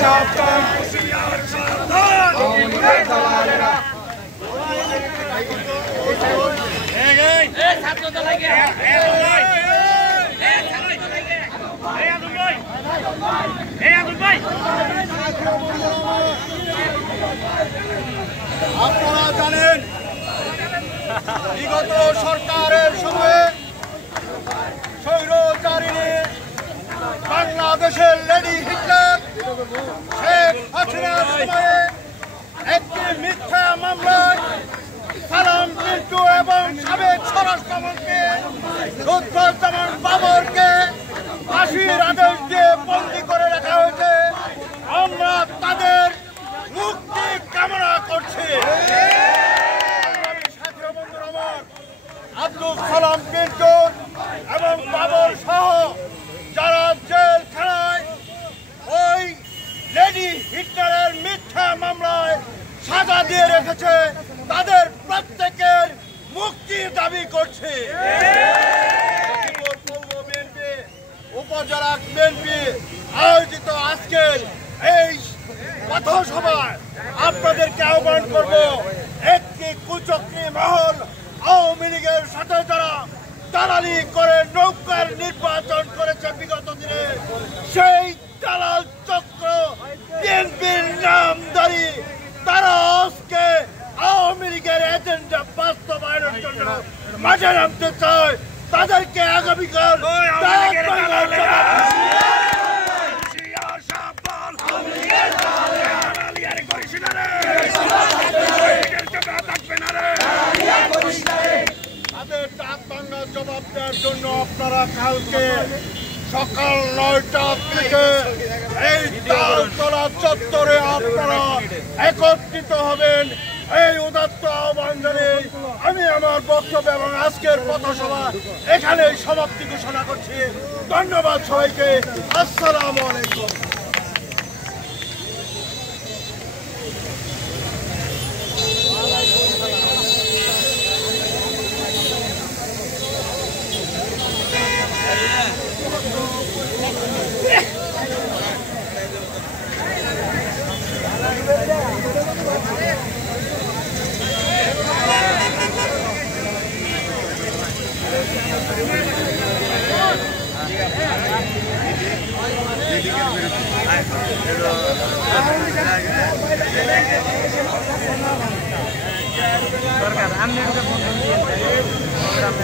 সাবধান আপনারা জানেন বিগত সরকারের সময়ে স্বৈরচারিণী বাংলাদেশের লেডি হিটলার শেখ হাসিনার সময়ে একটি মিথ্যা মামলায় সালাম পিন্টু এবং সাবেক স্বরাষ্ট্রমন্ত্রী লুৎফুজ্জামান বাবরকে ফাঁসির আদেশ দিয়ে বন্দী করে রাখা হয়েছে। আমরা তাদের মুক্তি কামনা করছি। আব্দুল সালাম পিন্টু এবং বাবর সহ যারা জেলখানায় ওই লেডি হিটলারের মিথ্যা মামলায় সাজা দিয়ে রেখেছে, তাদের প্রত্যেকের মুক্তি দাবি করছে। উপজেলা বিএনপি আয়োজিত আজকের এই পথসভায় আপনাদেরকে আহ্বান করব, একটি কুচক্রী মহল আওয়ামী লীগের সাথে যারা দালালি করে নৌকার নির্বাচন করেছে বিগত দিনে, সেই দালাল চক্র বিএনপির নামধারী তারা আজকে আওয়ামী লীগের এজেন্ডা বাস্তবায়নের জন্য মাঠে নামতে চায়। তাদেরকে আগামীকাল জবাব দেওয়ার জন্য আপনারা কালকে সকাল 9টা থেকে এই তালতলা চত্বরে আপনারা একত্রিত হবেন। এই উদাত্ত আহ্বান জানিয়ে আমি আমার বক্তব্য এবং আজকের পথসভা এখানে সমাপ্তি ঘোষণা করছি। ধন্যবাদ সবাইকে। আসসালামু আলাইকুম। সরকার আমনে ঢুকে বন্ধন দিয়ে প্রোগ্রাম